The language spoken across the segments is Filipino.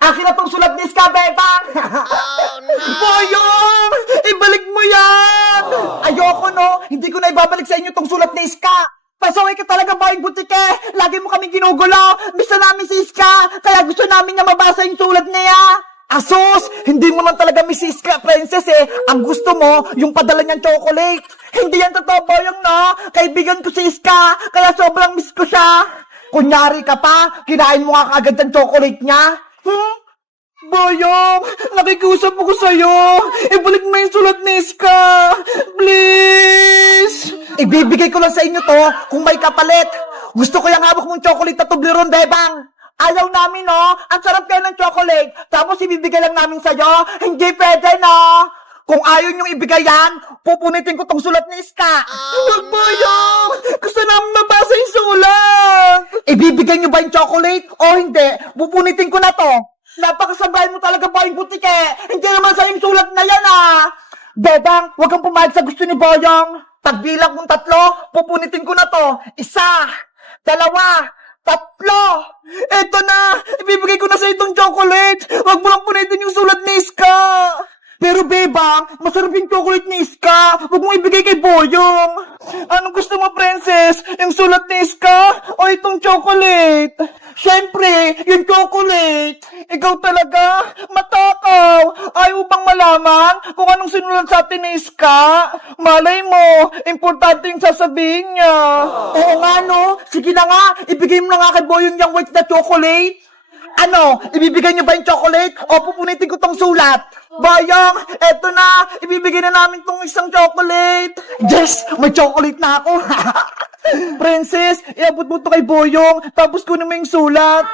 Akin na tong sulat ni Iska, Bebang! Boyong! Ibalik mo yan! Ayoko, no? Hindi ko na ibabalik sa inyo tong sulat ni Iska! Pasaway ka talaga, Boyong Butike! Lagi mo kaming ginugulo! Gusto namin si Iska! Kaya gusto namin na mabasa yung sulat niya! Asos! Hindi mo man talaga miss si Iska, princess eh! Ang gusto mo, yung padala niyang chocolate! Hindi yan totoo, Boyong, no? Kaibigan ko si Iska! Kaya sobrang miss ko siya! Kunyari ka pa, kinain mo nga kaagad ang chocolate niya? Boyong, nakikusap ako sa'yo. Ibalik mo yung sulat ni Iska. Please. Ibibigay ko lang sa inyo to kung may kapalit. Gusto ko yung hawak mong chocolate na Toblerone, Bebang. Ayaw namin, no? Ang sarap kayo ng chocolate. Tapos ibibigay lang namin sa'yo. Hindi pwede, no? Kung ayaw niyong ibigay yan, pupunitin ko tong sulat ni Iska. Huwag, Boyong! Gusto namin mabasa yung sulat! Ibibigay niyo ba yung chocolate o hindi? Pupunitin ko na to. Napakasabay mo talaga, Boyong Butike. Hindi naman sa yung sulat na yan, ah. Bebang, huwag kang pumayag sa gusto ni Boyong. Pagbilang kong 3, pupunitin ko na to. 1, 2, 3. Eto na! Ibibigay ko na sa itong chocolate! Huwag mo lang punitin yung sulat ni Iska! Pero Bebang, masarap yung chocolate ni Iska! Huwag mong ibigay kay Boyong! Anong gusto mo, princess? Yung sulat ni Iska o itong chocolate? Siyempre, yung chocolate! Ikaw talaga? Matakaw! Ayaw bang malaman kung anong sinulat sa atin ni Iska? Malay mo, importante yung sasabihin niya. Oo nga, no? Sige na nga, ibigay mo na nga kay Boyong yung white na chocolate. Ano? Ibibigay niyo ba yung chocolate o pupunitin ko tong sulat? Boyong, eto na! Ibibigay na namin tong isang chocolate! Yes! May chocolate na ako! Princess, iabot mo to kay Boyong, tapos kunin mo yung sulat.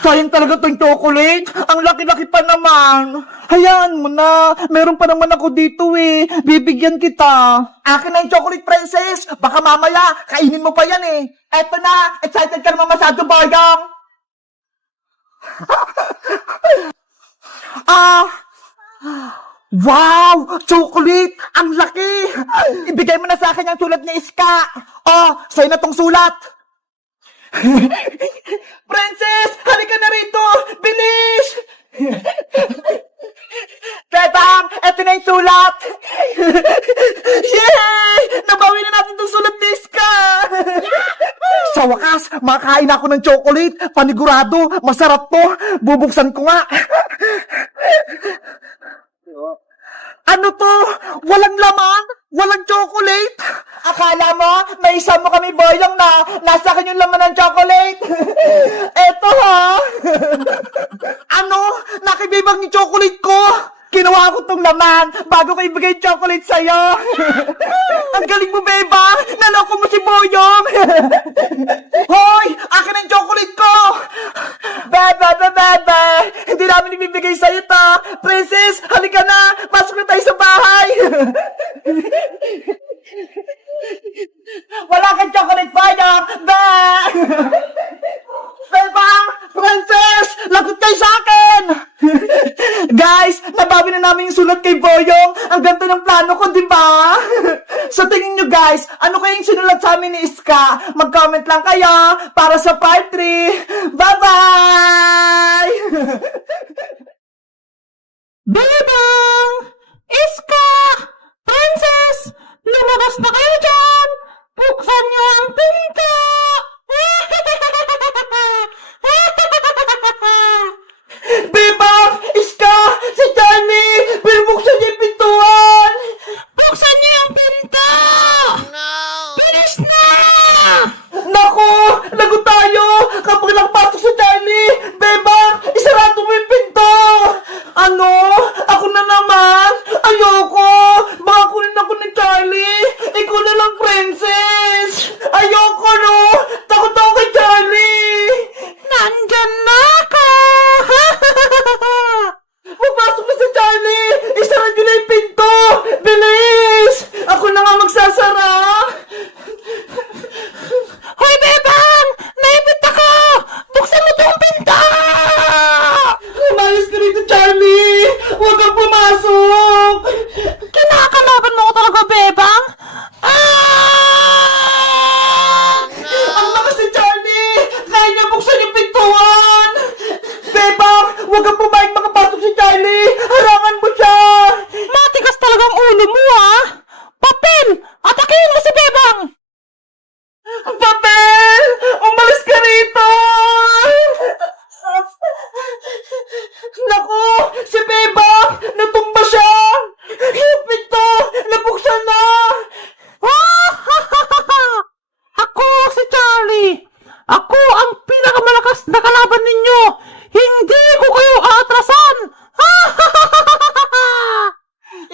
Sayang talaga tong chocolate. Ang laki-laki pa naman. Hayaan mo na. Meron pa naman ako dito eh. Bibigyan kita. Akin na yung chocolate, princess. Baka mamaya, kainin mo pa yan eh. Eto na. Excited ka naman masyado, Boyong. Wow! Chocolate! Ang laki! Ibigay mo na sa akin yung sulat ni Iska. Oh, sa'yo na tong sulat. Princess! Halika na rito! Bilis! Bebang! Eto na yung sulat! Yay! Nabawi na natin tong sulat ni Iska! Sa wakas, makakain ako ng chocolate. Panigurado, masarap to. Bubuksan ko nga. Ano to? Walang laman? Walang chocolate? Akala mo, may isa mo kami, Boyong, na nasa akin yung laman ng chocolate? Eto, ha? Ano? Nakibibag yung chocolate ko? Kinuha ko tong laman bago ko ibigay yung chocolate sa'yo. Ang galing mo, Beba! Naloko mo si Boyong! Hoy! Akin ang chocolate ko! Bebe! Hindi namin ibibigay sa'yo to! Princess, halika na! Pasok na tayo sa bahay! Wala kang chocolate, Boyong! Bebang! Princess! Lagot kayo sa akin! Guys, nabawi na namin yung sulat kay Boyong. Ang ganda ng plano ko, di ba? Sa tingin nyo guys, ano kayong sinulat sa amin ni Iska? Mag-comment lang kayo para sa part 3. Bye-bye! Bebang! Iska! Princess! Lumabas na kayo dyan! Buksan niyo ang pinto! Bebang! Iska! Si Johnny! Binubuksan niya yung pintuan! Buksan niyo ang pinto! Bilis na! Naku! Lagot tayo! Kapag na kalaban ninyo! Hindi ko kayo aatrasan!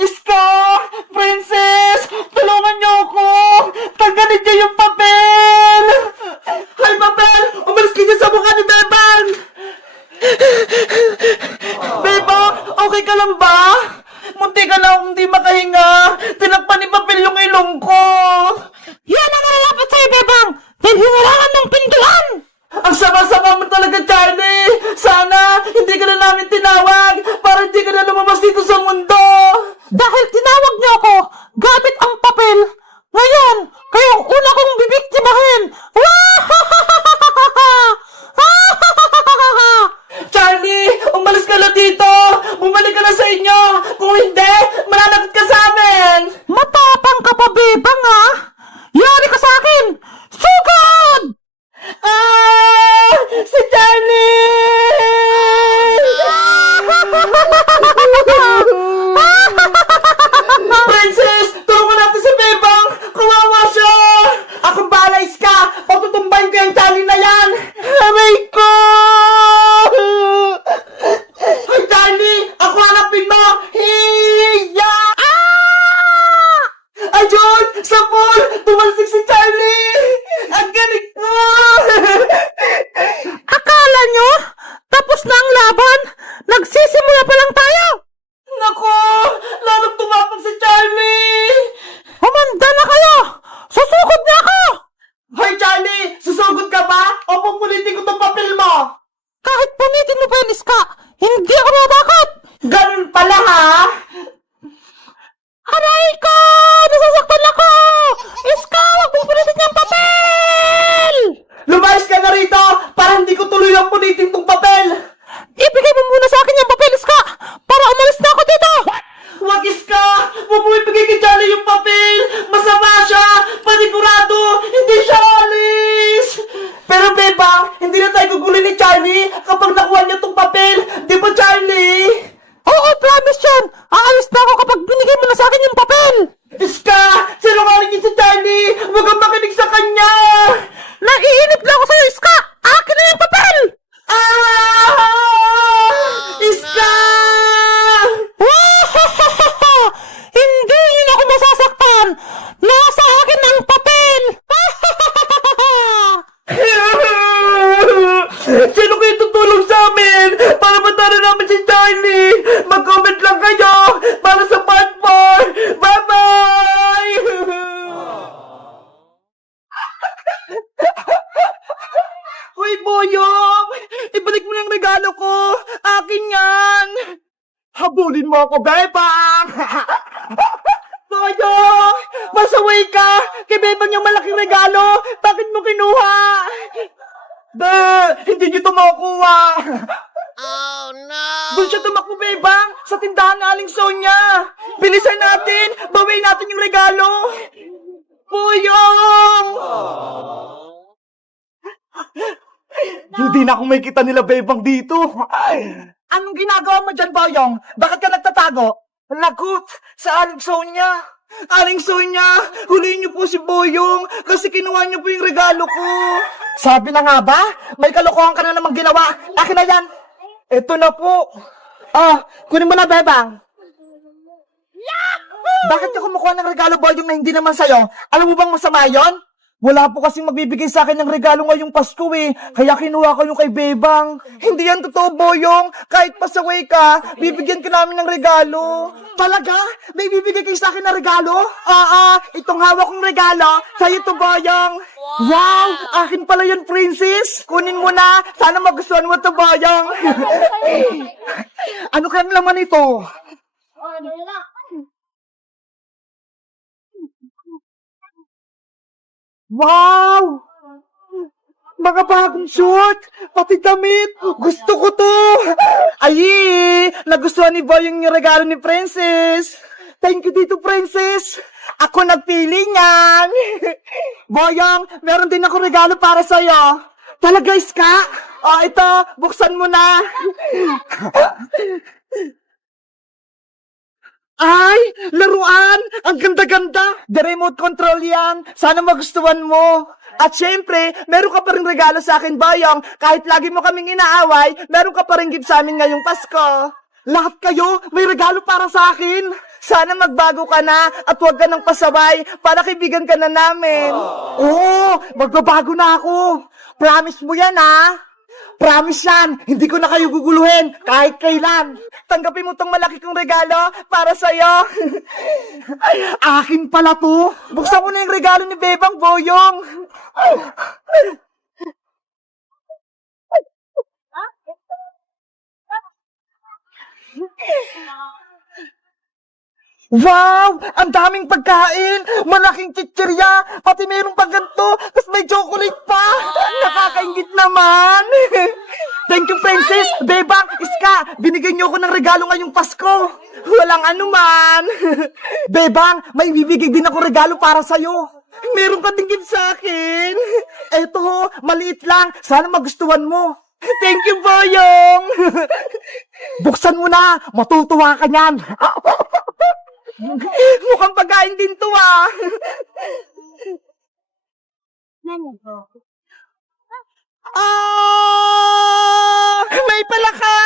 Iska! Princess! Tulungan niyo ako! Tanggalin niyo yung papel! Hay, papel! Umalis ka dyan sa mukha ni Bebang! Bebang, okay ka lang ba? Munti ka na akong di makahinga. Tinakpan ni papel yung ilong ko. Yan ang nalalapat sa'yo, Bebang! Dahil hinirangan ng pintuan! Ang sama-sama mo talaga, Charlie! Sana hindi ka na namin tinawag para hindi ka na lumabas dito sa mundo! Dahil tinawag niyo ako gamit ang papel, ngayon, kayo ang una kong bibiktimahin! Charlie! Umalis ka na dito! Bumalik ka na sa inyo! Kung hindi, mananagot ka sa amin! Matapang ka pa, Bebang, ha? Yari ka sa akin! Sugod! Ah! Si Charlie! Princess! Tulungan natin si Bebang! Kawawa siya! Akong bahala, Iska! Patutumbayin ko yung Charlie na yan! Aray ko! Hoy, Charlie! Ako hanapin mo! Hiya! Ah! Ayun! Sa pool! Tumalsik si Charlie! Ang galing ko! Akala nyo? Tapos na ang laban? Nagsisimula pa lang tayo! Nako! Lalong tumapag si Charlie! Humanda na kayo! Susugod na ako! Hoy, Charlie! Susugod ka ba? O pupulitin ko tong papel mo? Kahit punitin mo pa yung Iska, hindi ako natakot! Ganun pala, ha? Aray ko! Nasasaktan ako! Iska, huwag mong punitin niyang papel! Lumayas ka na rito para hindi ko tuloy ang punitin tong papel! Ibigay mo muna sa akin yung papel, Iska! Para umalis na ako dito! Wag, Iska! Huwag mo ibigay kay Charlie yung papel! Masama siya! Panigurado! Hindi siya alis! Pero, Bebang, hindi na tayo gugulin ni Charlie kapag nakuha niya tong papel! Di ba, Charlie? Oo, promise yan! Aalis na ako kapag binigay mo na sa akin yung papel! Iska! Sinungaling niya si Charlie! Huwag kang makinig sa kanya! Naiinip lang ako sa'yo, Iska! Akin na yung papel! Ah! Iska! Hindi niyo na ako masasaktan! Nasa akin ang papel! Sino kayo tutulong sa amin para matalo namin si Charlie? Mag-comment lang kayo para sa part 4! Bye-bye! Uy, Boyong! Ibalik mo yung regalo ko! Akin yan! Habulin mo ako, Bebang! Boyong! Masaway ka! Kay Bebang yung malaking regalo! Bakit mo kinuha? Hindi niyo ito makukuha! Oh no! Doon siya tumakbo, Bebang! Sa tindahan ng Aling Sonia! Bilisan natin! Bawiin natin yung regalo! Boyong! Hindi na ako may kita nila, Bebang, dito. Anong ginagawa mo dyan, Boyong? Bakit ka nagtatago? Lagot sa Aling Sonia. Aling Sonia, huliin niyo po si Boyong kasi kinuha niyo po yung regalo ko. Sabi na nga ba? May kalokohan ka na namang ginawa. Akin na yan. Ito na po. Kunin mo na, Bebang. Bakit ka kumukuha ng regalo, Boyong, na hindi naman sa'yo? Alam mo bang masama yon? Wala po kasing magbibigay sa akin ng regalo ngayong Pasko eh. Kaya kinuha ko yung kay Bebang. Hindi yan totoo, Boyong. Kahit pasaway ka, bibigyan ka namin ng regalo. Talaga? May bibigay kayo sa akin ng regalo? Oo, itong hawak kong regalo. Sa'yo to, Boyong. Wow! Akin pala yun, Princess. Kunin mo na. Sana magustuhan mo to, Boyong. Ano kayang laman ito? Wow! Mga bagong suit! Pati damit! Gusto ko to! Ay! Nagustuhan ni Boyong yung regalo ni Princess! Thank you dito, Princess! Ako nagpili niyan! Boyong, meron din ako regalo para sa'yo! Talaga, Iska? Ito, buksan mo na! Ay! Laruan! Ang ganda-ganda! The remote control yan! Sana magustuhan mo! At syempre, meron ka pa rin regalo sa akin, Boyong. Kahit lagi mo kaming inaaway, meron ka pa rin gift sa amin ngayong Pasko. Lahat kayo, may regalo para sa akin. Sana magbago ka na at huwag ka nang pasaway para kaibigan ka na namin. Oo, magbabago na ako. Promise mo yan, ha? Promise yan, hindi ko na kayo guguluhin kahit kailan. Tanggapin mo tong malaki kong regalo para sa'yo. Akin pala to. Buksan mo na yung regalo ni Bebang, Boyong. Wow! Ang daming pagkain! Malaking chichirya! Pati mayroong pang ganito! Tapos may chocolate pa! Nakakaingit naman! Thank you, Princess! Bebang! Iska! Binigyan niyo ako ng regalo ngayong Pasko! Walang anuman! Bebang! May bibigay din ako regalo para sa'yo! Meron ka din gift sa akin! Eto, maliit lang! Sana magustuhan mo! Thank you, Boyong! Buksan mo na! Matutuwa ka niyan! Mukhang pagkain din to, ah! Ah! May palaka!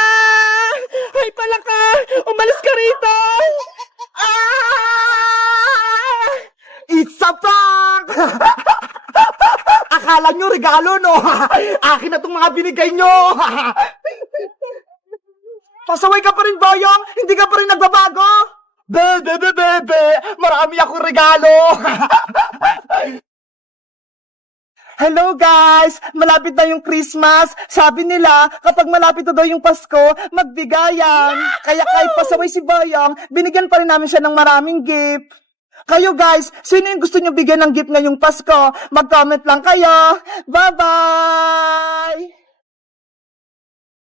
May palaka! Umalis ka rito! Ah! It's a prank! Akala nyo regalo, no? Akin na itong mga binigay nyo! Pasaway ka pa rin, Boyong! Hindi ka pa rin nagbabago! Bebe! Marami akong regalo! Hello guys! Malapit na yung Christmas. Sabi nila, kapag malapit na daw yung Pasko, magbigayan. Kaya kahit pasaway si Boyong, binigyan pa rin namin siya ng maraming gift. Kayo guys, sino yung gusto nyo bigyan ng gift ngayong Pasko? Mag-comment lang kayo. Bye-bye!